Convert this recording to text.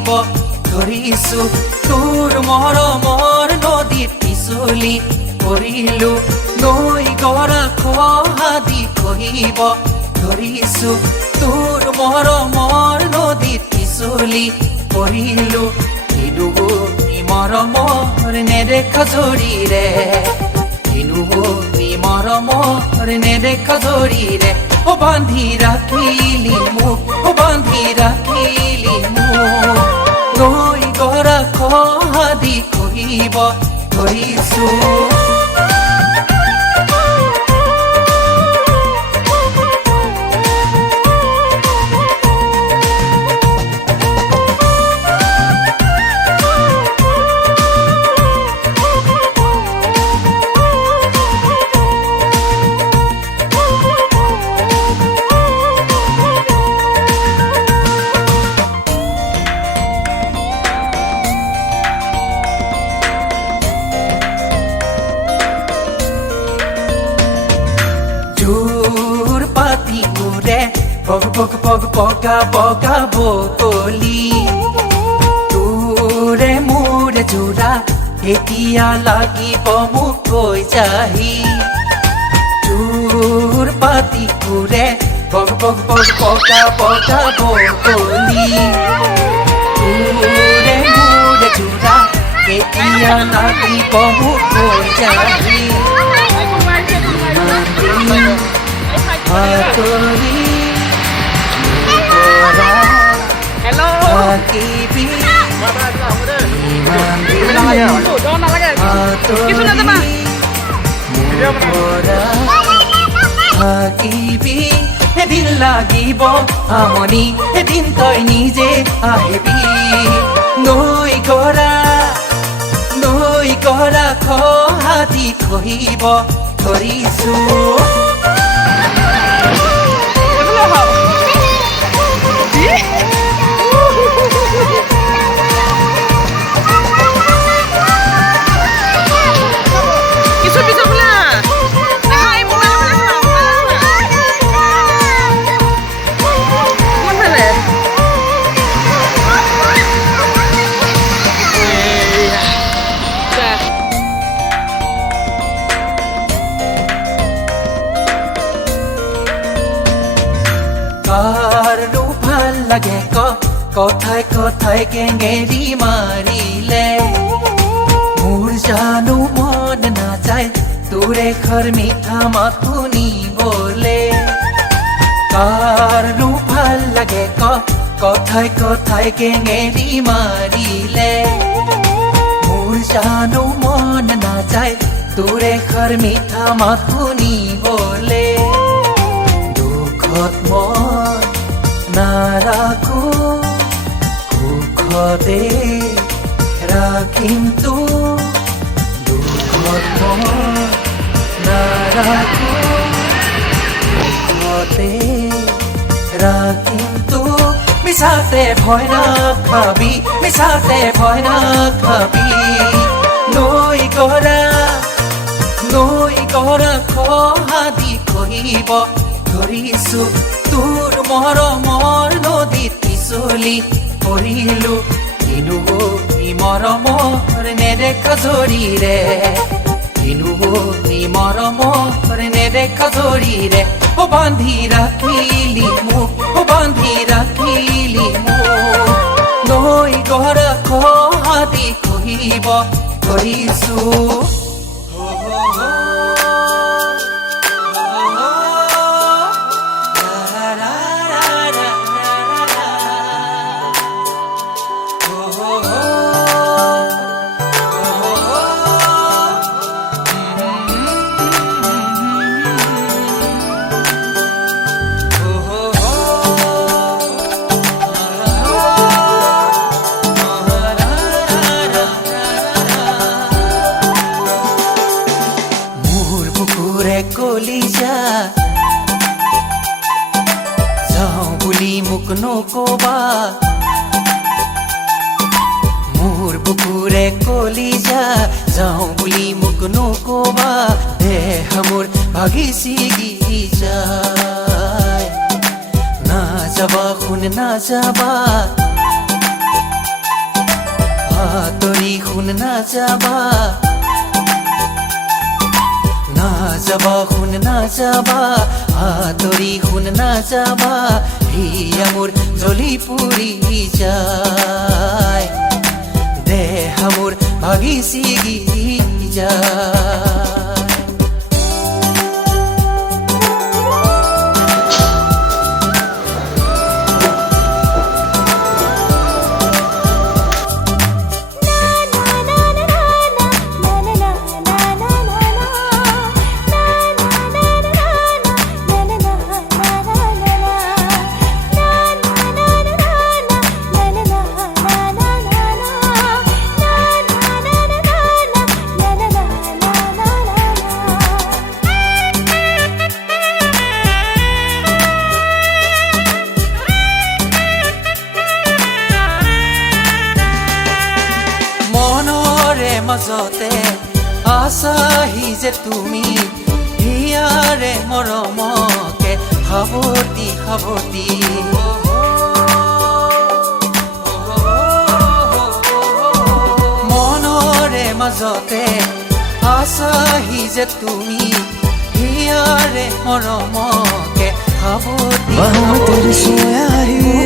কহিব ধৰিছো তোৰ মৰমৰ নদীত পিছলি পৰিলো নৈ গৰাখ আদি কহিব ধৰিছো তোৰ মৰমৰ নদীত পিছলি পৰিলো কিনো মৰমৰ নেদেখা জৰিৰে কিনো মৰমৰ নেদেখা জৰিৰে ও বান্ধি ৰাখিলি মোক ও বান্ধি ৰাখিলি মোক নৈ গৰাখ আদি কহিব ধৰিছো জোৰ পাতি মোৰে পগ পগ পগ পগা পগা বলি তোৰে মোৰে জোৰা এতিয়া লাগিব মোক কৈ যাহি জোৰ পাতি মোৰে পগ পগ পগ পগা পগা বলি তোৰে মোৰে জোৰা এতিয়া লাগিব মোক কৈ যাহি Hatori Mukora Hello Hakibi Hatori Mukora Hakibi এদিন লাগিব আমনি এদিন তই নিজে আহিবি নৈ গৰা খহাতি কহিব ধৰিছো কাৰো ভাল লাগে কথাই কথাই কেঙেৰি মাৰিলে মোৰ জানো মন নাযায় তোৰে ঘৰ মিঠা মাত শুনিবলে কাৰো ভাল লাগে কথাই কথাই কেঙেৰি মাৰিলে মোৰ জানো মন নাযায় তোৰে ঘৰ মিঠা মাত শুনিবলে দুখত মই নাৰাখো সুখতে ৰাখিম তো দুখত মই নাৰাখো সুখতে ৰাখিম তো মিছাতে ভয় নাখাবি মিছাতে ভয় নাখাবি নৈ গৰা খহাতি কহিব ধৰিছো তোৰ মৰমৰ নদীত পিছলি পৰিলো কিনো মৰমৰ নেদেখা জৰিৰে কিনো মৰমৰ নেদেখা জৰিৰে ও বান্ধি ৰাখিলি মোক ও বান্ধি ৰাখিলি মোক নৈ গৰা খহাতি কহিব ধৰিছো কলিজা যাওঁ বুলি মোক নকবা মোৰ বুকুৰে কলিজা যাওঁ বুলি মোক নকবা দেহ মোৰ ভাগি ছিগি যায় না যাবা শুন না যাবা শুন নাযাবা নাযাবা শুন নাযাবা আঁতৰি শুন নাযাবা হিয়া মোৰ জ্বলি পুৰি যায় দেহা মোৰ ভাগি ছিগি যায় মাজতে আছাহি যে তুমি হিয়াৰে মৰমকে সাৱতি সাৱতি মনৰে মাজতে আছাহি যে তুমি হিয়াৰে মৰমকে সাৱতি तेरे सोया ही